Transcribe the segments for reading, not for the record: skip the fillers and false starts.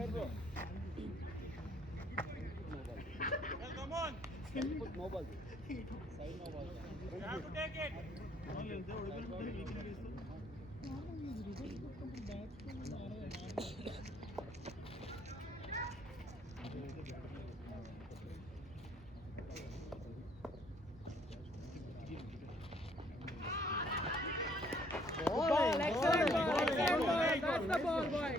Come on. Put no ball. Side no ball. You have to take it. Ball, excellent ball, excellent ball. That's the ball, boy.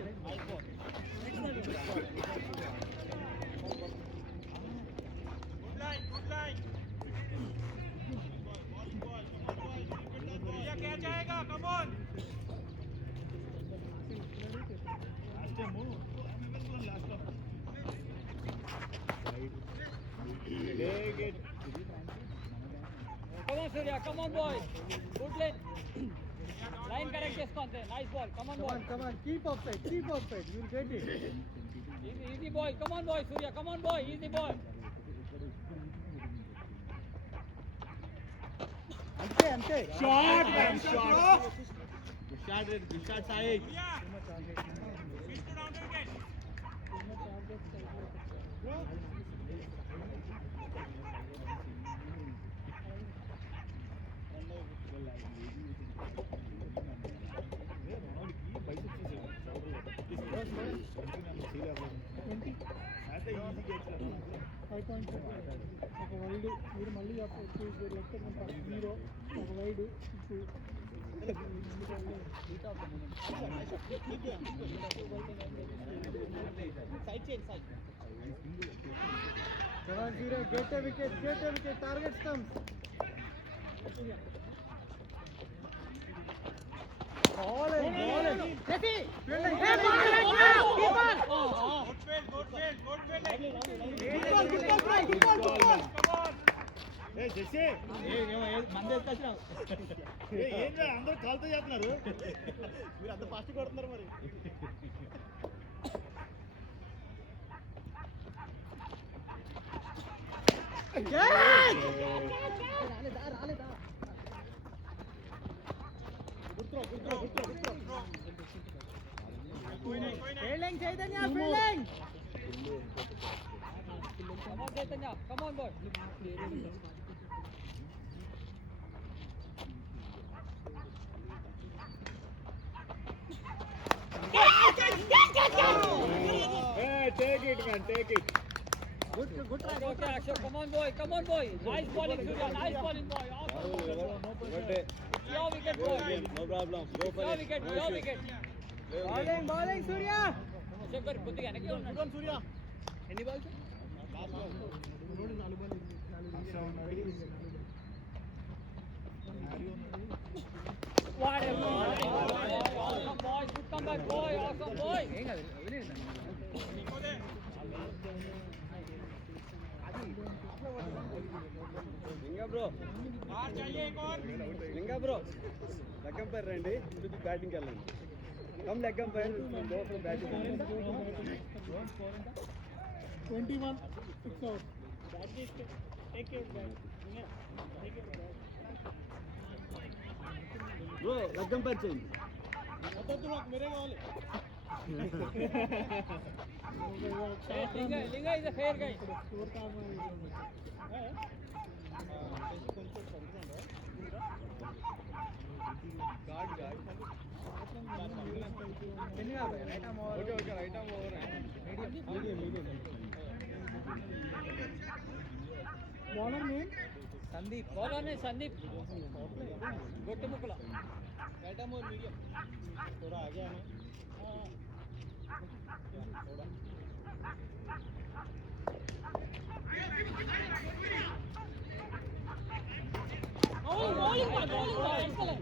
Good line, good line. ये क्या जाएगा? Come on. Take it. Come on, Surya. Come on, boy. Good line. Line correct చేసుకుంటే. Nice ball. Come on, boy. Come on, keep offside, you'll get it. Easy boy. Come on, boy. Surya. Come on, boy. Easy boy. అంతే Shot, man, shot. Good shot, Saeed. Yeah. Switch to down wicket. Five points ఒక wide మీరు మళ్ళీ లెక్క 0 ఒక wide 2 7-0 get a wicket target stumps ball in Jesse fielding Good field. Come on. ఏ జెస్సీ ఏంటి అందరూ కాల్తో చేస్తున్నారు మీరు అంత ఫాస్ట్ కొడుతున్నారు మరి fielding Chaitanya fielding Come on, Chaitanya. Come on, boy. Hey, take it, man, take it. good try Okay, Ashok. Come on, boy. Nice bowling, Surya. Nice bowling, boy. Awesome. Your wicket, boy. No problem. Go for Your it. wicket. No Your issues. wicket. bowling Surya Ashok garu కొద్దిగా వెనక్కి ఉన్నాడు. Surya. ఎన్ని balls? What a ball. Awesome, boy. Good comeback, boy. Awesome, boy. Linga bro बाहर चाहिए एक और. లింగా bro leg umpire రండి ఇది బ్యాటింగ్ వెళ్ళండి come leg umpire go from batting 21 6 out bro leg umpire చేయండి Linga is a fair guy. Okay right arm over medium bowler name Sandeep. Bowler ne Sandeep. Gottu mukla. Right arm और medium थोड़ा आगे आना थोड़ा Oh, bowling ball. Excellent.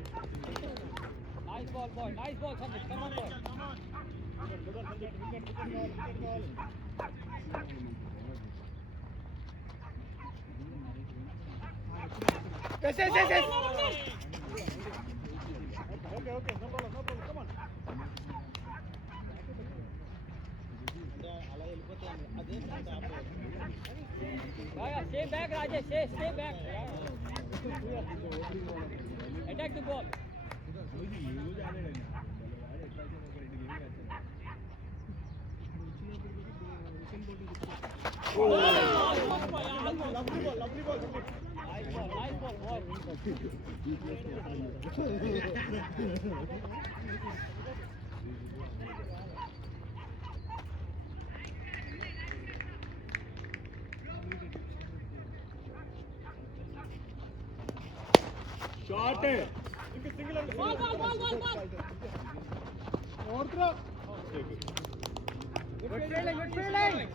Nice ball, boy. Nice ball, Sandeep. Come on, boy. Come on. yes okay no problem come on అలా వెళ్ళిపోతాను అదే Yeah, stay back, Rajesh. Stay back. Attack the ball. Lovely ball, lovely ball. Nice ball, boy. Shot. Ball. Over throw. Good fielding.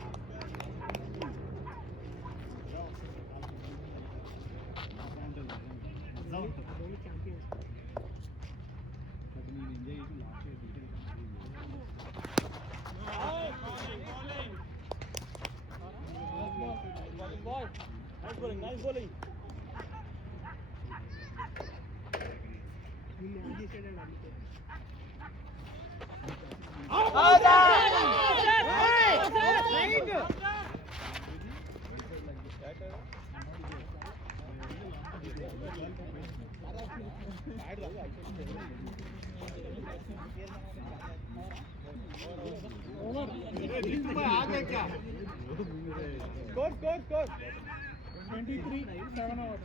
Boy. Nice bowling. Score. 23, 7 hours.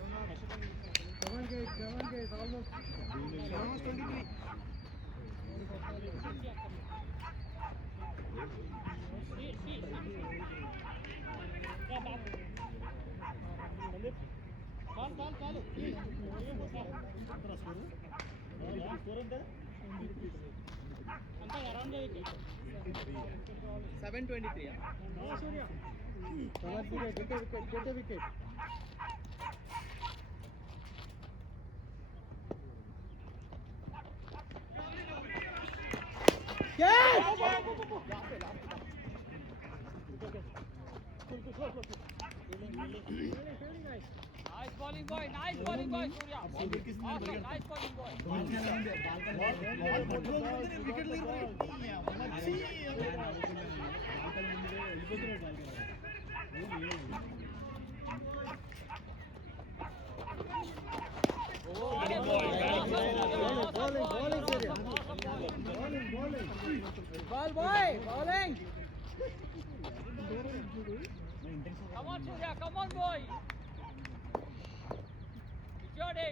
7 gates, almost 23. Around the wicket. 7:23. Get the wicket. Nice bowling boy, Surya. Okay, nice bowling boy. Ball boy, bowling. Come on, Surya, come on, boy. Jode.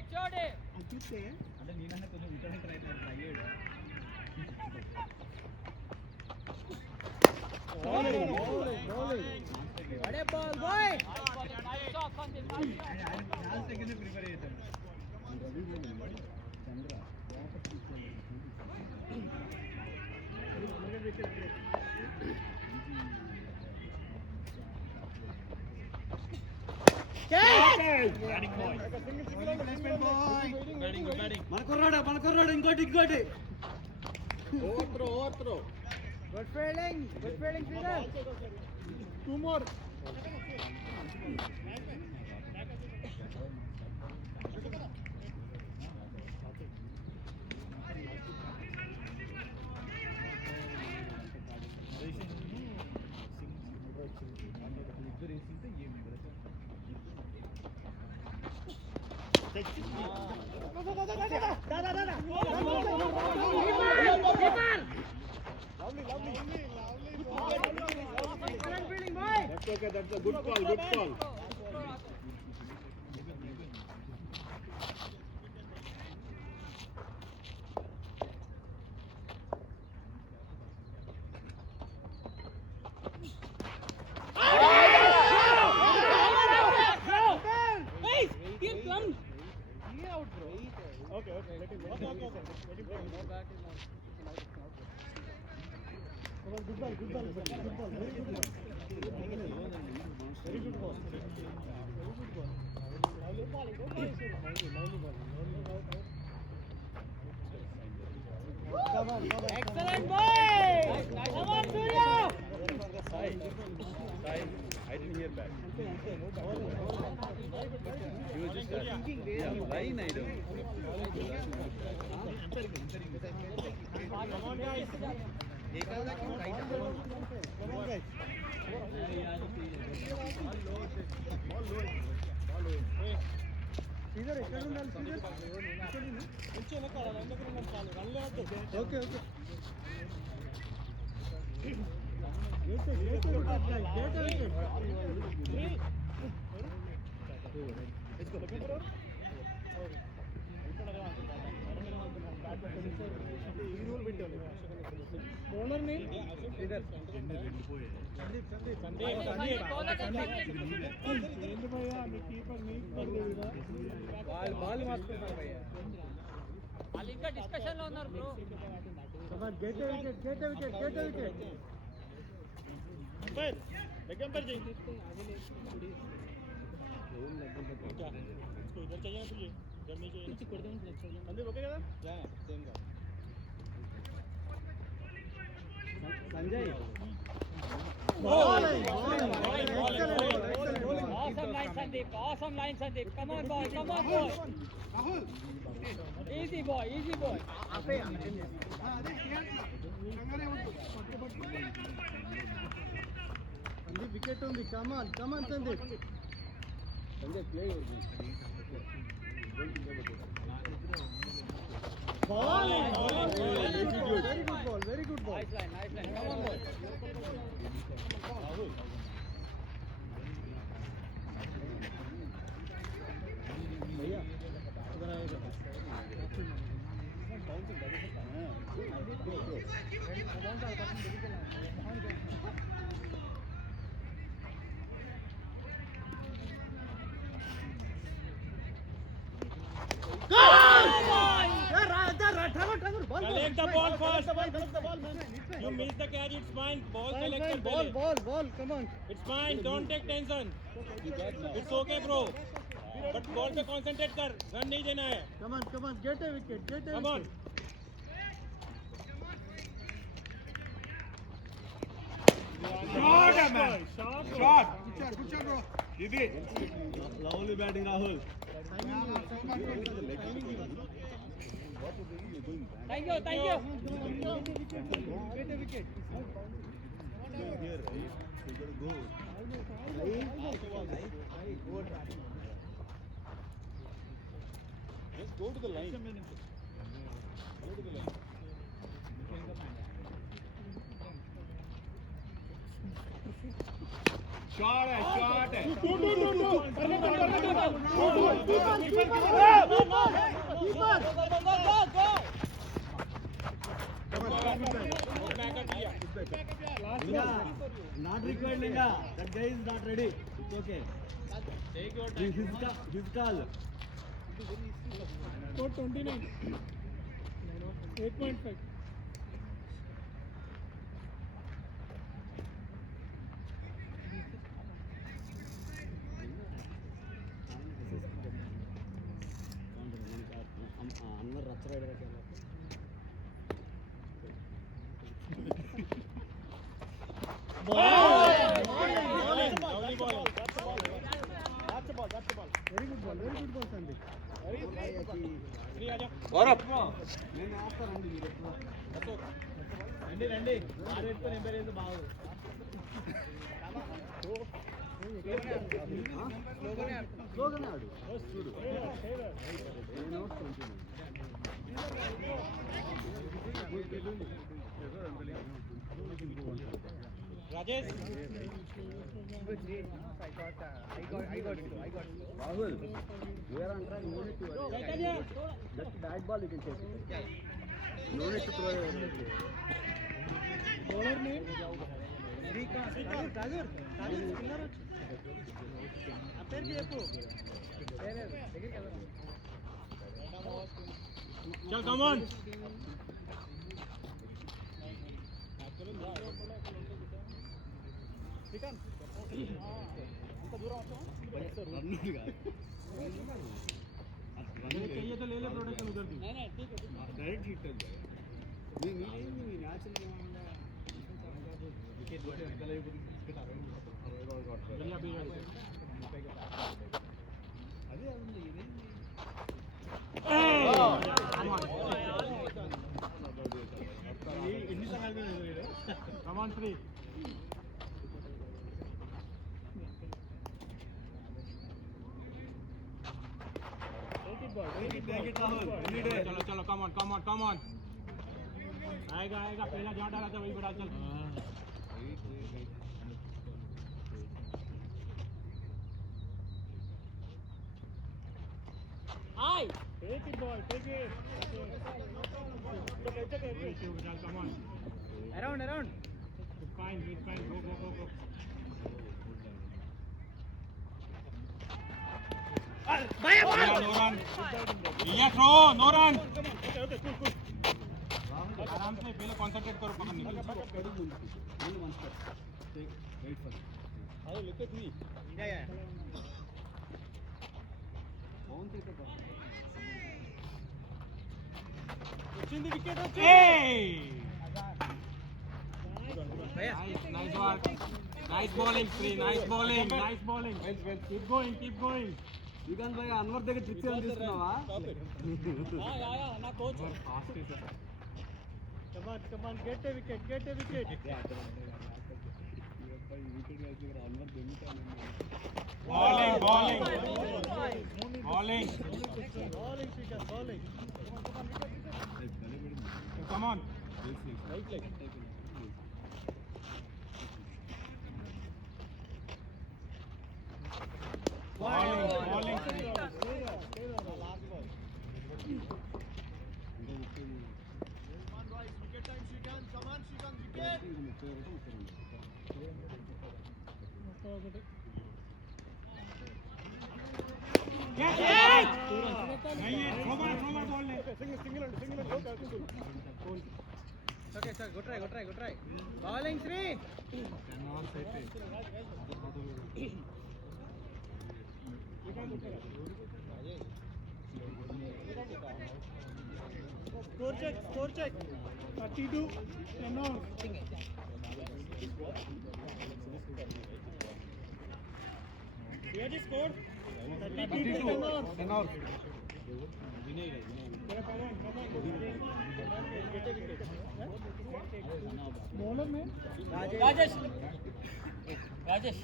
Bade ball boy. Nice shot, Sandeep, nice shot. మనకుర్రాడు ఇంకోటి over good fielding fielder 2 more. Okay, that's a good call. Okay, let him go. Good ball. Very good ball. Come on. Excellent boy. Come on, Surya. Side. I didn't hear back. He was just thinking line I don't. Come on guys. Okay. Bowler ని ఏంటి భయ్యా మీ keeper మీకు పర్లేదురా ball మార్చుకుంటారు భయ్యా వాళ్ళు ఇంకా discussion లో ఉన్నారు bro. Gate wicket gate wicket gate wicket Sanjay Awesome line, Sandeep. Awesome line, Sandeep. Come on, boy. Come on, boy. Easy, boy. Easy, boy. Sandeep wicket ఉంది come on come on Sandeep Sanjay play ball very good ball very good ball Nice line, nice line. Come on, boy. भैया इधर आएगा Collect the ball first. You miss the catch, it's fine. Ball collected. ball come on It's fine. Don't take tension. It's okay, bro. But ball पे concentrate कर. Run नहीं देना है. come on get a wicket Come on. Shot, man. Shot. ఇది lovely batting Rahul Thank you, thank you. get a wicket Just go to the line. Go to the line. Shot है shot है Not required, Linga. That guy is not ready. It's okay. Take your time. His call. score 29 8.5 Anwar రచ్చ రైడర్ very good ball Sandeep Gaurav నేను వేస్తానండి మీరు రండి రండి ఆరు పెట్టుకొని ఎంపైర్ బాగు స్లోగానే ఆడు చూడు Rajesh Rahul, we are on track. No need to worry. Just bad ball you can take it. No need to throw it. bowler name चल कम ऑन चाहिए तो ले ले प्रोडक्शन उधर भी डायरेक्ट हिट कर जाएगा नहीं नेचुरल विकेट అదే ఉంది ఎన్ని సంఘాలు कम ऑन 3 चलो चलो come on come on come on आएगा आएगा पहला जहाँ डाला था वही बड़ा चल High. Take it, boy. Take it. It's okay. Wait, you, Vishal, come on. Around. It's fine. Go. No run. Yeah, throw. No run. Okay, cool. आराम से पहले कंसंट्रेट करो पकड़ने के लिए. Only one step. Take, wait first. Oh, look at me. Yeah. Phone take it. వచ్చింది wicket Hey! Nice. Nice work. Nice bowling, Sri. Nice bowling. Keep going. Srikanth భాయ్ అన్వర్ దగ్గర ట్రిక్స్ ఏమైనా తీసుకున్నావా? Yeah. నా coach. Come on get a wicket Bowling. Come on. Bowling. नहीं है, throw मार ball ले. Single Okay, sir. Good try. Bowling, Sri. Score check 32 10 out. Here the score. 32 10 out. Bowler में Rajesh.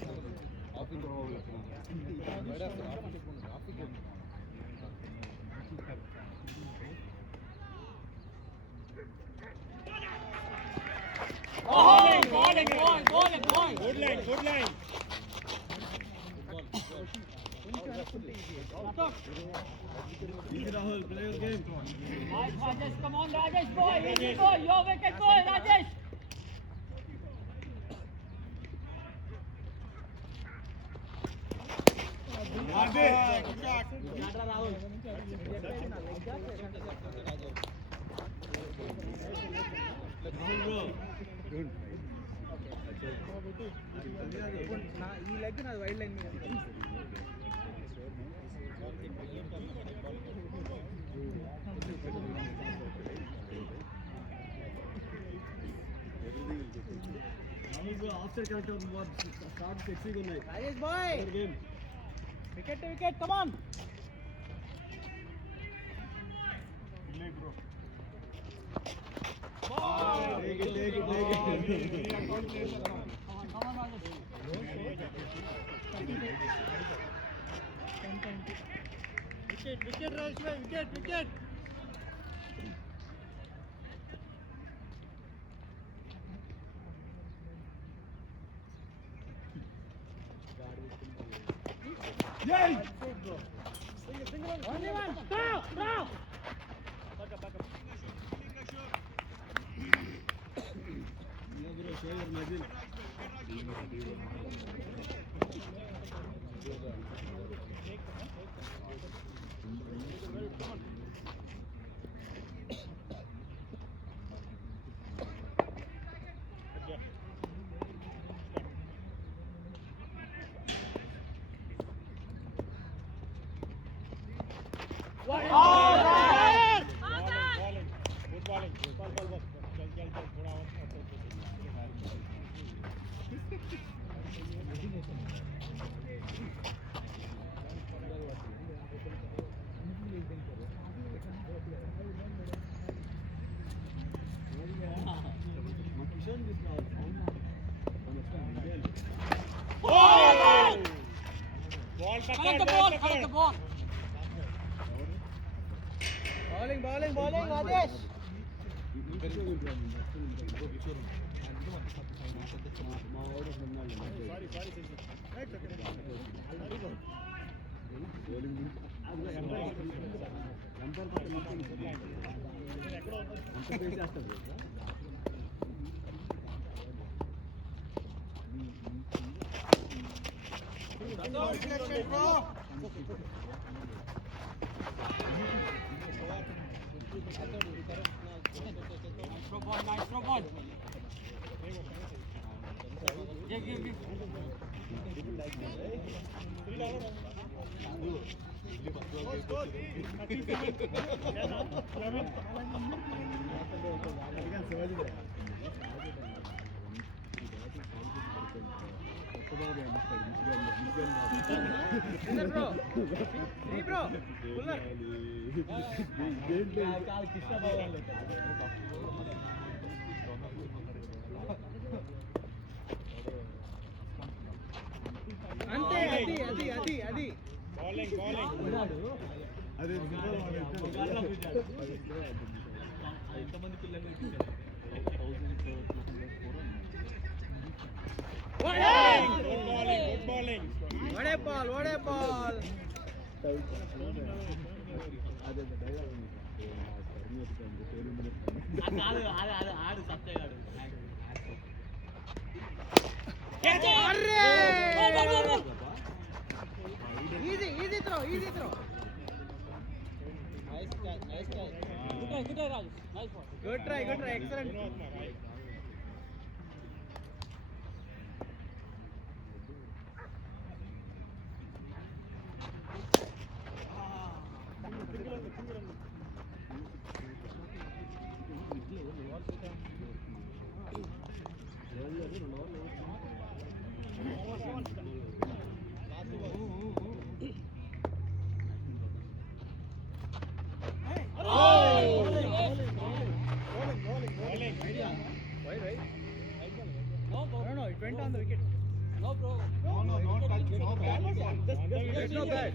Bowling. Good line. Easy Rahul, play your game. Nice, Rajesh. Come on, Rajesh boy. Easy boy. Your wicket boy, Rajesh. ఈ leg నాది wide line మీద offside correct start సెక్సీగా ఉన్నాయి. Rajesh boy game wicket come on take it. Wicket right में wicket only one stop show your muscle. collect the ball bowling Rajesh umpire పక్కన ఎంత pay చేస్తారు Nice throw ball. Give. అంతే అది Bowling. అదే ఎంతమంది పిల్లలు Good bowling. What a ball. ఆడు సత్యగాడు Easy throw. Good try, Raj. Nice one. Good try, excellent. No, it went on the wicket. No, bro. No touch, no bad. There's no bad.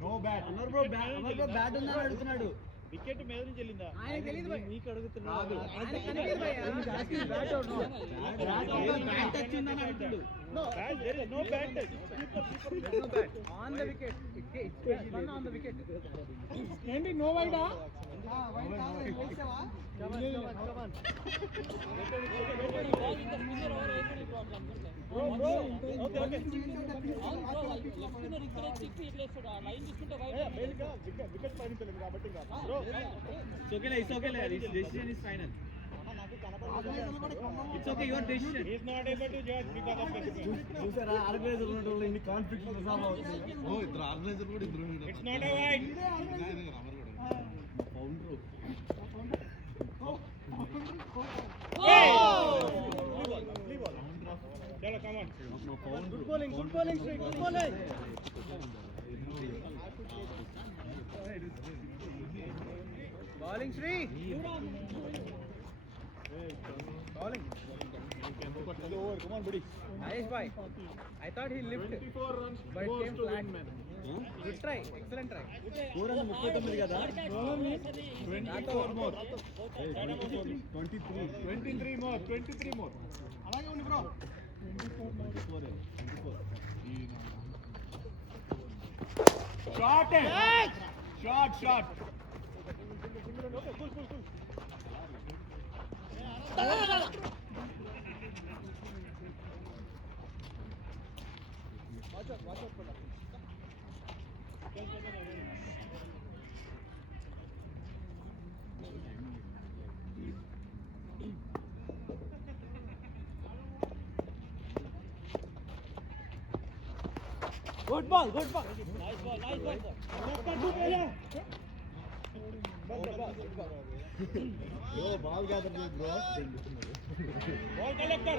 No bad. Amar bro bat ఉందని అడుగుతున్నాడు. Wicket మీద నుంచి వెళ్ళిందా? ఆయన తెలియదు భయ్. నీకు అడుగుతున్నాడు. ఆయన కనిపించదు భయ్. బ్యాట్ టచ్ ఉందని అడుగుతాడు. No, There is no bad touch. there's no bad. On the wicket. It's gone on the wicket. ఏంటి నో వైడా? Come on. Okay. వికెట్ పైన తెలియదు కాబట్టి It's okay. Decision is final. It's okay, your decision. He is not able to judge because of the చూసారా organiser ఉన్న వాళ్ళు ఇన్ని conflicts solve అవుతుంది. ఇద్దరు ఆర్గనైజర్ కూడా ఇద్దరు It's not a wide. Founder Chalo, come on. Founder Good bowling, Sri. Good bowling. Bowling, Sri. Bowling. Come on, buddy. Nice boy. I thought he lifted, but it came flat. Good try. Excellent try. 439 కదా. 24 more. 23 23 more. అలాగే ఉంది bro. 24. Shot. Good ball. Nice ball. Bro ball gather చేయి bro. Ball collector.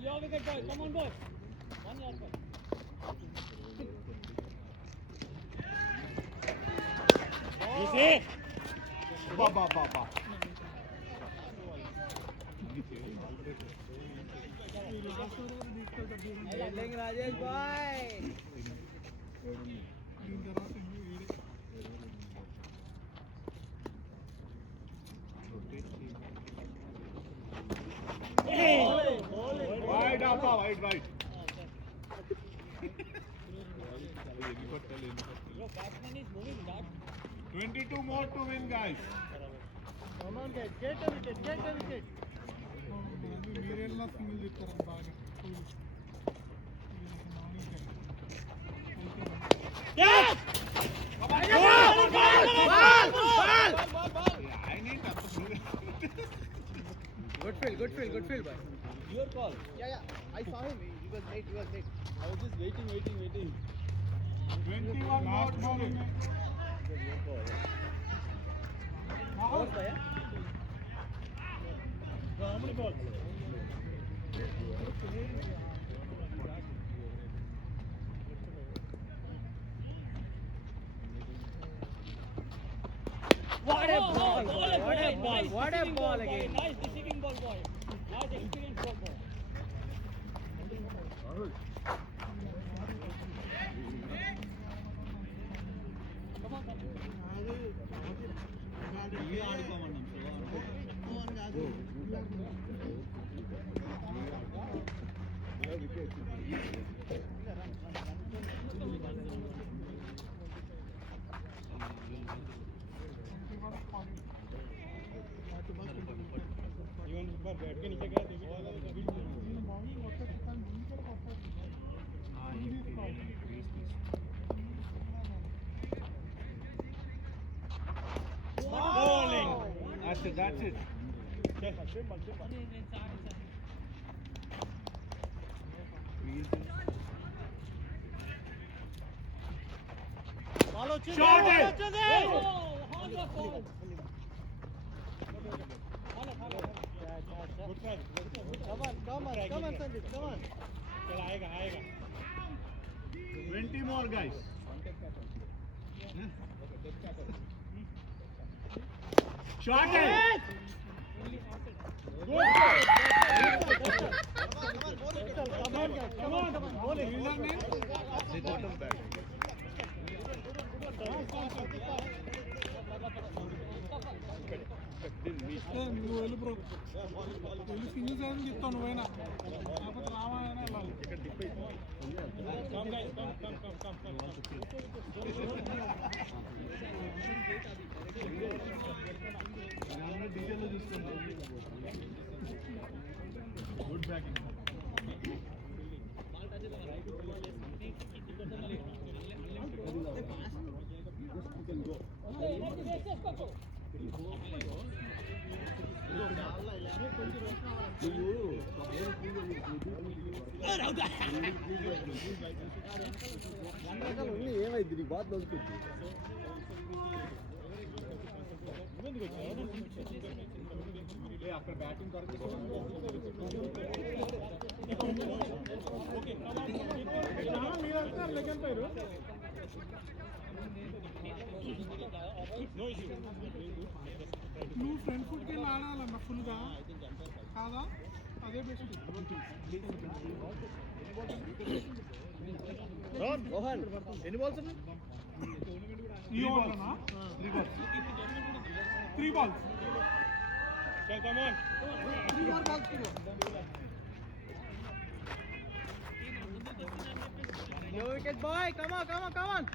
Your wicket, boy. Come on, boy. 1 yard, boy. Easy. బా బా బా బా Rajesh bye దీని తర్వాత వీడే వైడ్ అబ్బా wide wide Bro, batsman is moving that. 22 more to win, guys. మీరేళ్ళ సింగిల్ చెప్తారు బాగా Yes. I need to Good field, boy. Your call. I saw him. He was late. I was just waiting. 21 more to win. Over, boy. How many balls? What a ball! What a ball again! Nice receiving ball, boy. Nice experience ball, boy. Even ऊपर बैठ के नीचे गया देखिए morning ఒకటి కానీ ముందు ఒకటి bowling. That's it. Shot it. Oh, hard work, ball. Good try. Come on, Sandeep. Come on. चल आएगा. 20 more, guys. Shot it. Come on. They got him back. నువ్వు వెళ్ళి బ్రో వెళ్ళి సింగిల్ సైడ్ చెప్తావు నువ్వైనా లేకపోతే రామాయణ వెళ్ళాలి Come guys, come. డీటెయిల్ చూసుకోండి గుడ్ బ్యాటింగ్ ఏమైంది నీకు బాధ దొరుకుతుంది అక్కడ బ్యాటింగ్ నువ్వు ఫ్రంట్ ఫుట్కి వెళ్ళి ఆడాలన్న ఫుల్గా కాదా అదే బెస్ట్ రోహన్ ఎన్ని బాల్స్ ఈ ఓవర్లోనా 3 balls Come on. 3 more balls No wicket, boy. Come on.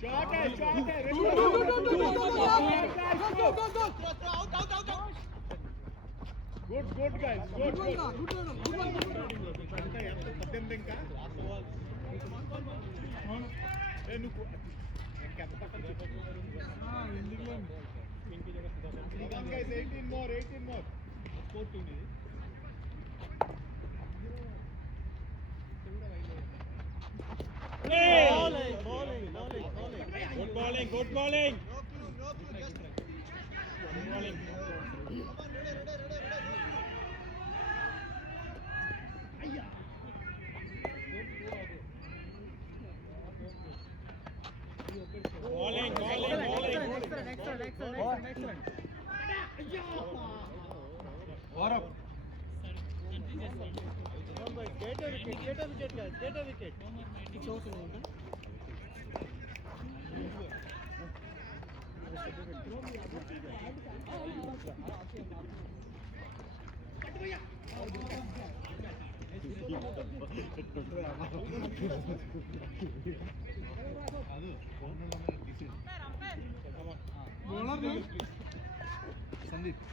Shot it. Good guys. Good. అంటే ఎంత 18 ఇంకా నువ్వు ఎంత పక్కన guys 18 more 14 ఇది Hey! bowling. Good bowling. No,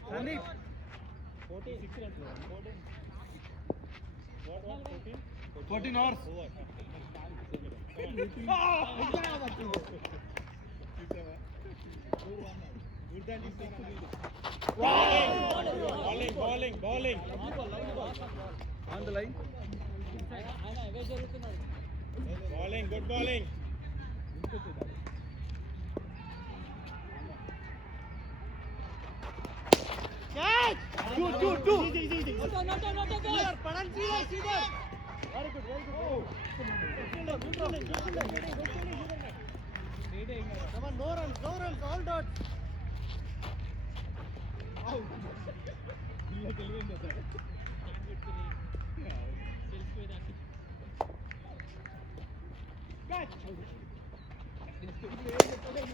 Sandeep 14 hours. Bowling. On the line. ఆయన అవే జరుగుతున్నాడు. Good bowling.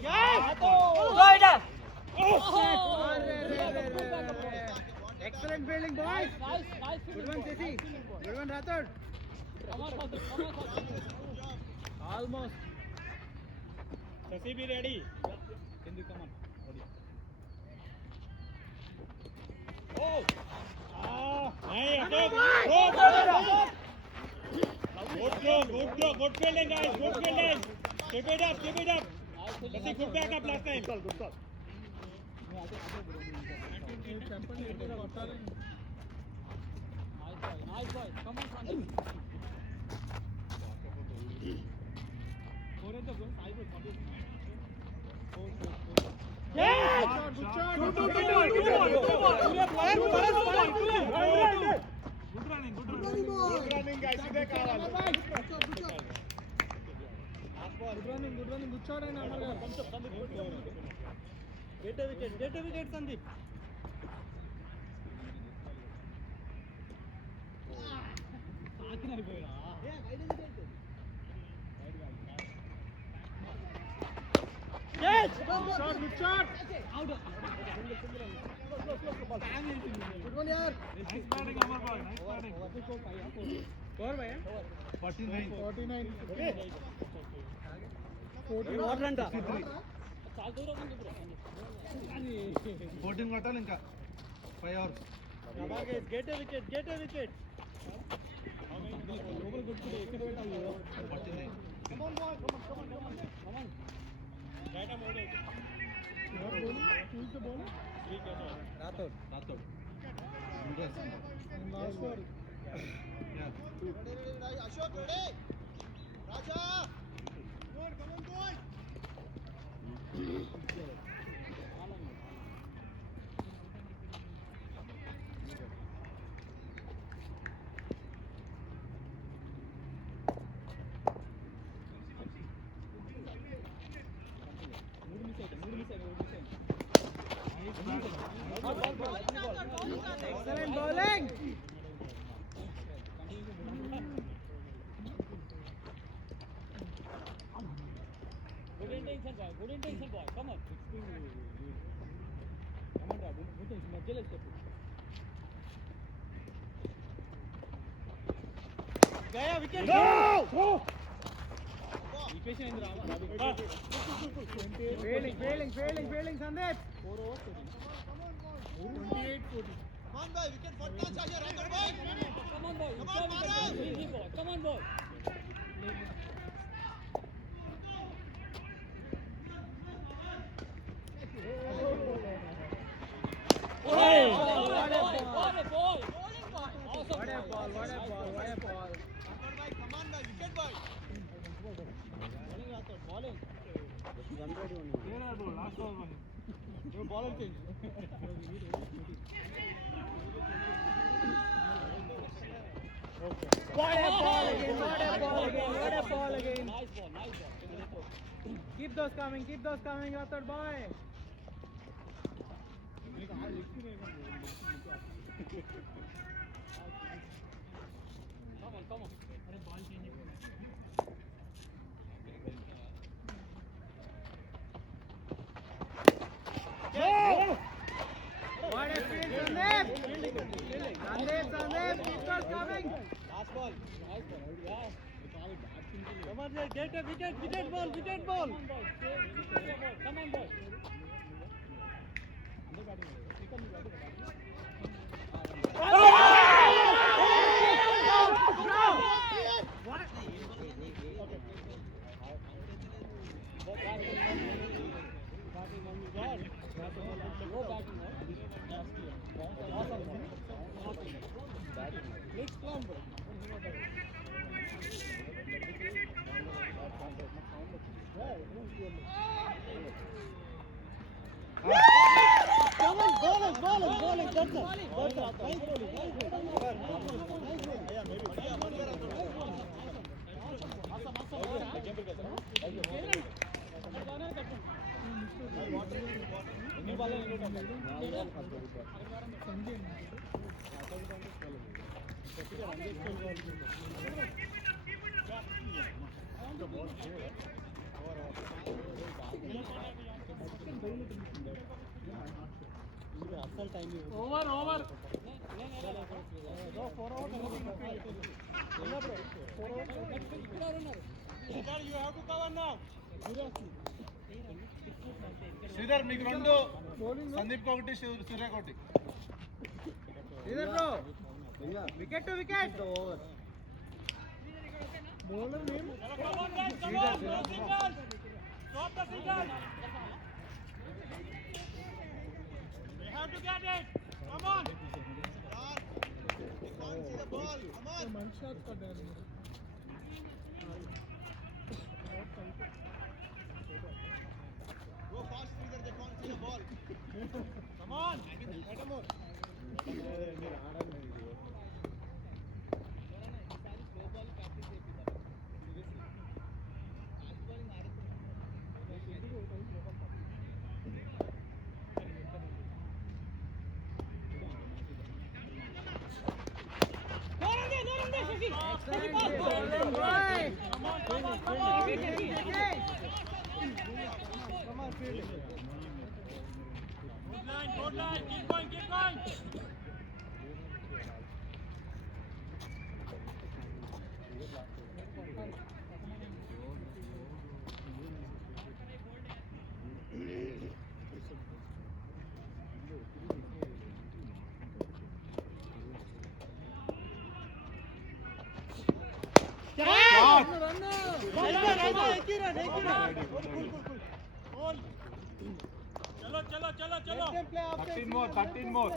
Not a goal. Excellent fielding, boys. Nice Good one, Sesi. Good one, Rathod. Come on, Sandeep. Almost. Sasi be ready. Oh! Hey, Ashok. Good fielding, guys. Good fielding. Keep it up. Sasi, good backup last time. Good call. Nice boy. Come on, Sandeep. Good running, guys. ఇదే కావాలి. Good running good shot అయినా అమర్ గారు. Get wicket Sandeep. Good shot. Good one, yaar. Nice batting, Amar. Nice batting. Score bhaiya. 49. 49. Okay. 40 Water anta. చాలా దూరం ఉంది bro. 14 కొట్టాలి ఇంకా 5 hours. Get a wicket. లోపల కొట్టుకుంటే ఎక్కడ పెట్టాలి? 49. Come on. Right arm out. ఎవరు bowling? Who is the bowler? Rathod. Last over. Ashok ready. Raja. Come on, boy. Excellent bowling. Good intention boy. Come on. మధ్యలో చెప్పు. Gaya wicket. Go! Equation ఏంది రావా? Failing Sandeep. 4 overs 28-40. Come on, boy. Wicket पड़ना चाहिए right boy. Come on boy. Come on, Bharat. Easy boy. Come on boy. What a ball. Awesome. What a ball. Come on, boy. Wicket boy. Bowling. One ready only. Last over. Your bowler change. What a ball again. Nice ball. Keep those coming, Rathod boy. Come on. Last ball. Come on, get a wicket ball. Come on, boys. Come on, boys. Go batting Come on, bowling. That's all. Nice Over. You have to cover now. Sridhar మీకు రెండు సందీప్ ఒకటి సూర్య ఒకటి wicket wicket over bowler name. Come on, guys, come on. No signal. Stop the signal. We have to get it. Come on. They can't see the ball. Come on. మంచి shot పడ్డారు. Go fast, Sridhar. They can't see the ball. Come on. Good line. Keep going. चलो 13 more.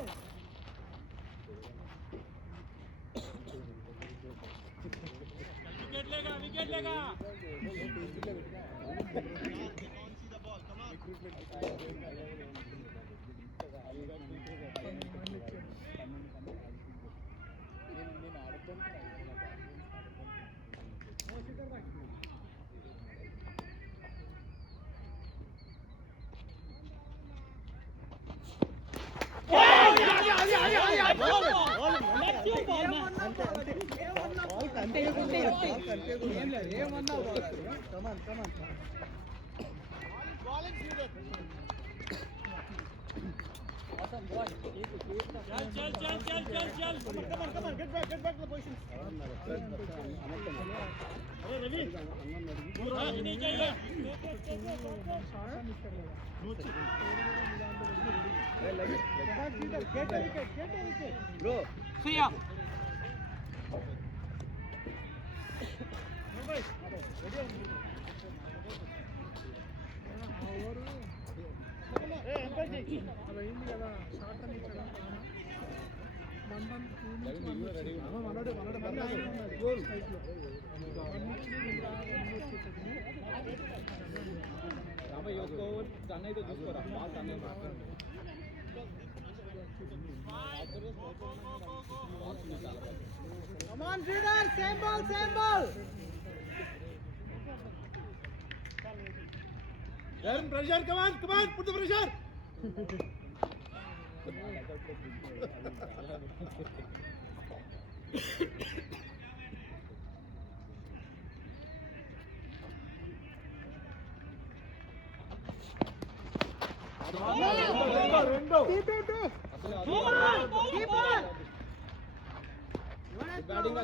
Wicket लेगा चल Come on. Get back to the position. नहीं चाहिए bro Priya. అలా అయింది కదా షార్ట్ అని ఇక్కడ Come on, Sridhar. Same ball. Pressure, come on, put the pressure.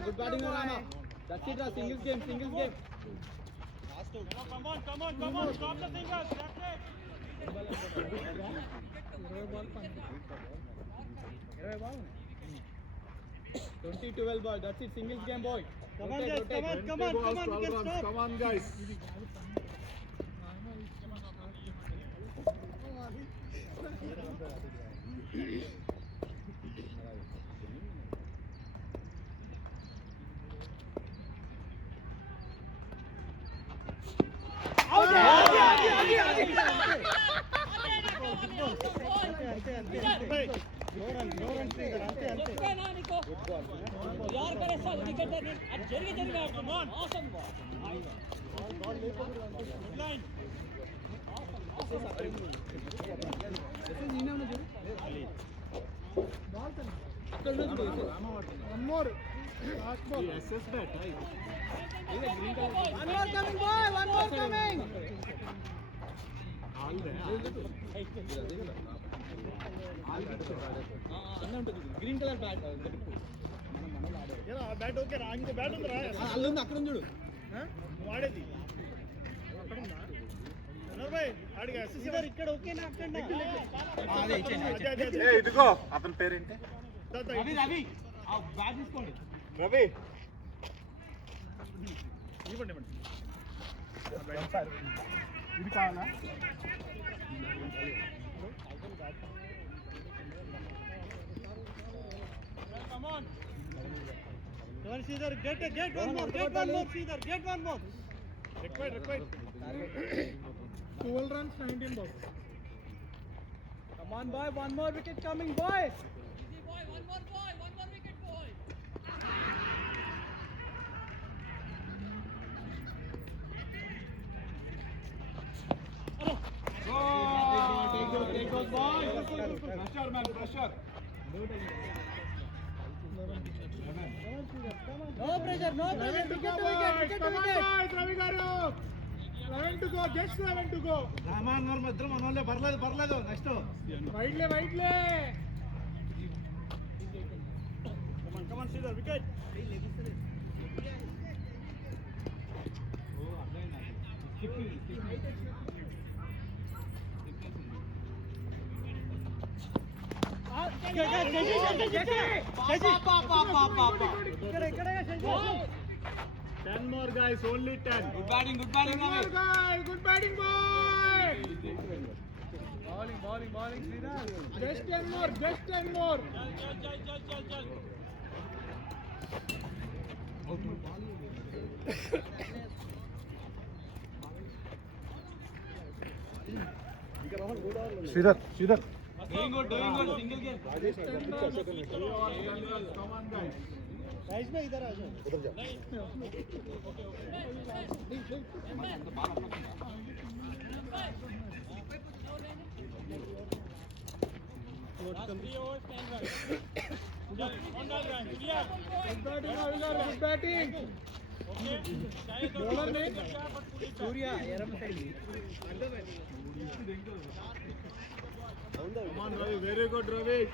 Good batting, Rama. That's it, singles game. Come on, stop the singles. That's it. 20-12 ball. That's it, singles game, boy. Come on, guys. Come on. We can stop. Come on, guys. यार करे साल wicket नहीं आज జరిగి ఆడుతున్నాం awesome ball Line. One more. Last ball. SS bat. one more coming boy one more coming green colour bat bat okay రా ఇంకో bat ఉందిరా అల్లుంది అక్కడ చూడు నువ్వు ఆడేది ఆడిగా అసిస్టర్ ఇక్కడ ఓకేనా అక్కడ ఇదిగో అతని పేరేంటి రవి ఆ బ్యాట్ తీసుకోండి రవి ఇవ్వండి ఇది కావాలా Come on. Come on, Sridhar, get one more, Sridhar, get one more. Required. 12 runs, 19 balls. Come on, boy, one more wicket coming, boys. easy boy one more wicket boy Take those boys. Pressure, man, pressure. no pressure wicket to wicket Ravi garu. 11 to go, just 11 to go. Rahman garu madra manolle parledu. Next. Widely. Come on, Sridhar, wicket. Ten more guys, only 10. Good batting, Guys, good batting, boy. bowling, Sridhar. Just 10 more. Chal. Sridhar. Doing good, single game. Come on, guys. Last 3 overs, 10 runs. Chal, on that run. Clear. Good batting. Okay. चाहे तो Bowler ने but pull it back. Surya, ఎరమ side. Come on, Ravi. Very good, Ravi.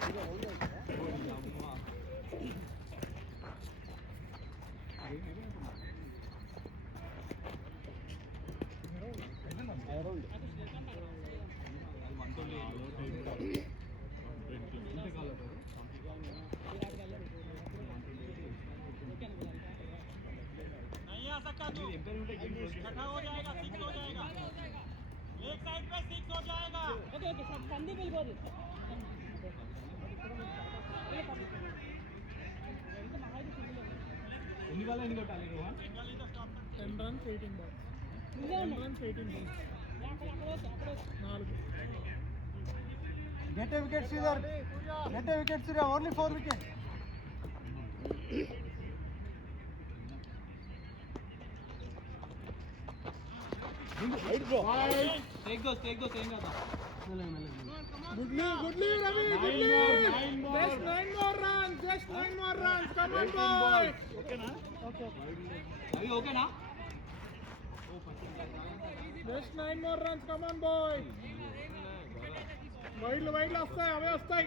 नहीं आ सकता तू इकट्ठा हो जाएगा 6 हो जाएगा लेग साइड पे 6 हो जाएगा okay Sandeep will go this ఎన్ని బాల్ ఎన్ని కొట్టాలి Rohan? 10 runs, 18 balls. 10 runs, 18 balls. 4. Get a wicket, Sridhar. Only 4 wickets. Take those, ఏం కదా. Good lead, Ravi. Good lead. Just 9 more runs. Just 9 more runs. Come on, boy. అవి ఓకేనా? Just 9 more runs. Come on, boy. వైడ్లు వస్తాయి, అవే వస్తాయి.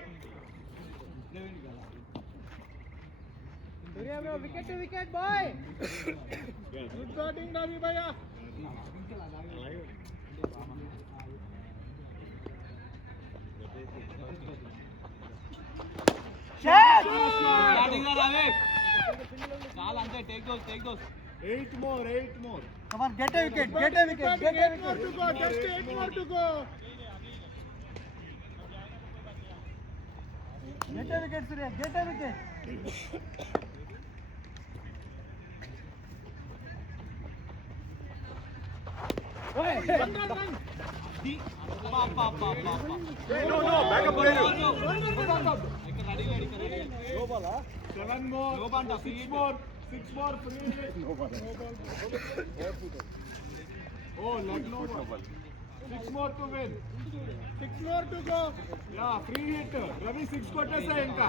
Wicket to wicket, boy. Good batting, Ravi Bhaiya. Batting రా రావే. చాలా అంతే, take those. 8 more. Come on, get a wicket. Get 8 more to go. Just 8 more to go. Get a wicket, Surya. Get a wicket. Run. No, backup player. 7 more. 6 more. 6 more free hit. No ball. Oh, leg no ball. 6 more to win. 6 more to go. Yeah, free hit. Ravi 6 కొట్టేసా ఇంకా.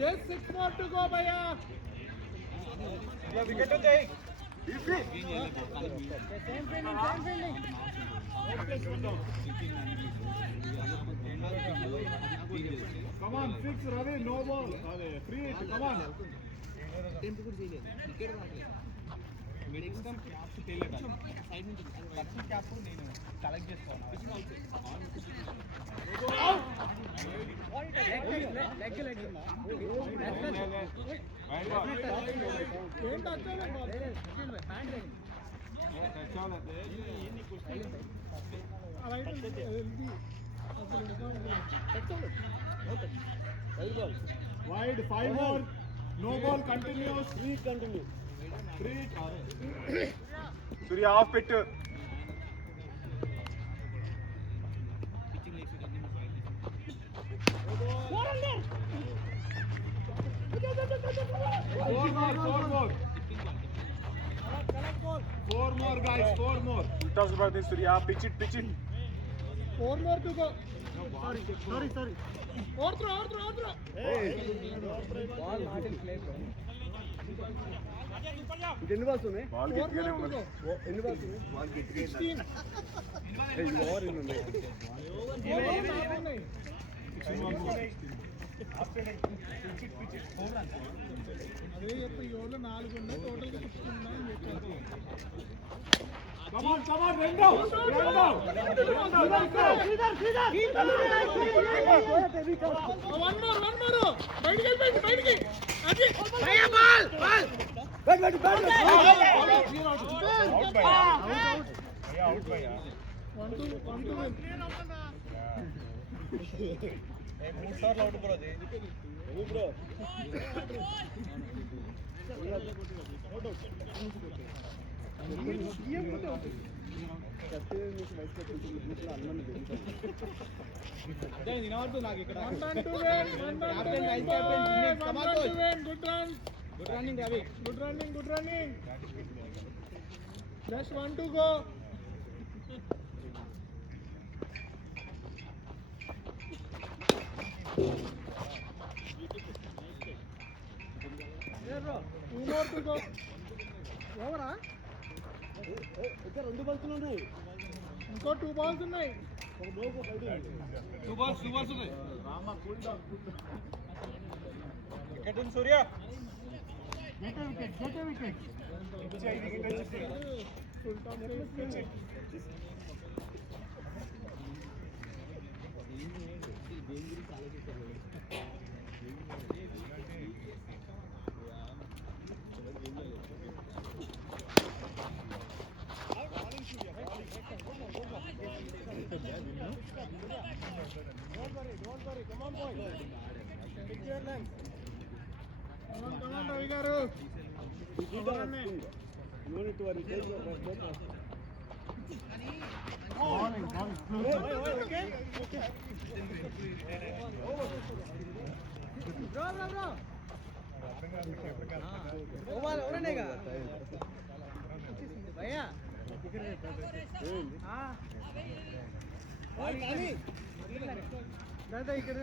Just 6 more to go, Bhaiya. Yeah, wicket వచ్చాయి. Same fielding. Come on, 6 Ravi, no ball. Free hit, come on. Wide, 5 more. No ball continues. Free continue. Free hit. Surya off pitch. Four more guys, 4 more. Talks about this Surya. Pitch it. 4 more to go. Sorry. Or throw. ఎన్ని balls ఉన్నాయి? Ball గట్టిగానే ఉంది. ఎన్ని balls ఉన్నాయి? Ball గట్టిగా 16. Over ఎన్ని ఉన్నాయి? అదే చెప్ప ఈ ఓవర్లో 4 ఉన్నాయి, టోటల్గా 16 ఉన్నాయి అని చెప్పారు. Come on, Rendo! One more! బయటికి! అది! Ball! Out by. One to win. మూడు సార్లు అవుట్ బ్రో అది. బ్రో నాకు ఇక్కడ good running Ravi, good running. Just 1 to go. Two more to go. Overa? ఇంకా 2 బాల్స్ ఉన్నాయి. ఇంకో 2 balls ఉన్నాయి. 2 balls ఉన్నాయి. Rama cool down. Wicket in Surya. Get a wicket. Full top pitch. Don't worry. Come on, boy. Take your length. Come on, Ravi garu. No need to worry. Take your rest. Bowling. Okay. Bro. Over रहेगा. भैया. हाँ. దాదా ఇక్కడ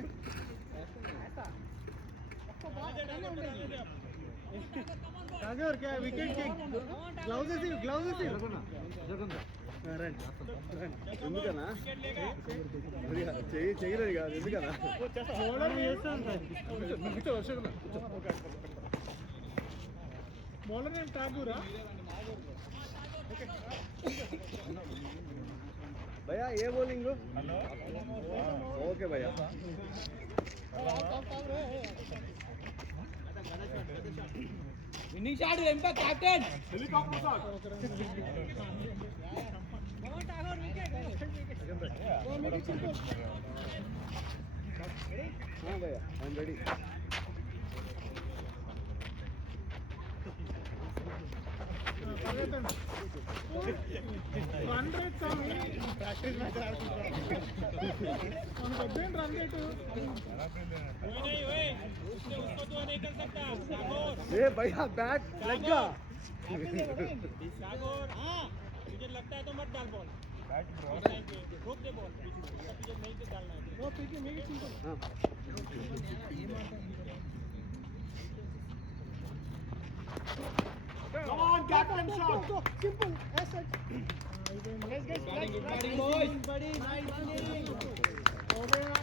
రాజు क्या wicket kick gloves ఎందుకన్నా చేయలేదు కాదు ఎందుకన్నా bowler చేస్తాను బౌలర్ నేమ్ ఠాగూరా భయ్యా ఏ బౌలింగ్ ఓకే భయ్యా Winning shot, impact captain. Helicopter shot. భయ్యా I'm ready run rate practice match మనకు వద్దేం రన్ రేటు कोई नहीं ओए उसको तो नहीं कर सकता सागोर ఏ भैया बैट लगा सागोर हाँ तुझे लगता है तो मत डाल बॉल रोक दे बॉल तुझे नहीं तो डालना है वो पीके मेरे simple Come on, captain shot. Simple ऐसा Batting boys. हो गया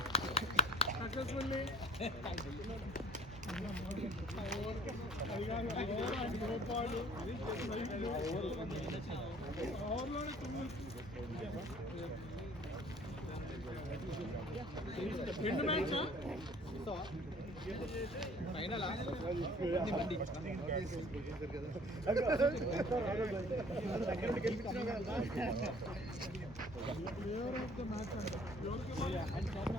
सक्सेसफुली రెండు match player of the match అంటే